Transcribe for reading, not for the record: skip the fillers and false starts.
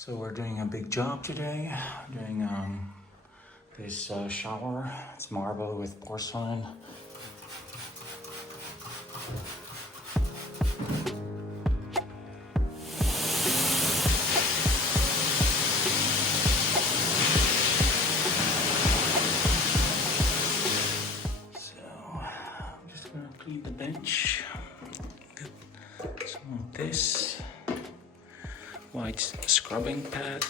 So we're doing a big job today. Doing this shower. It's marble with porcelain. So I'm just gonna clean the bench. Get some of this white scrubbing pad.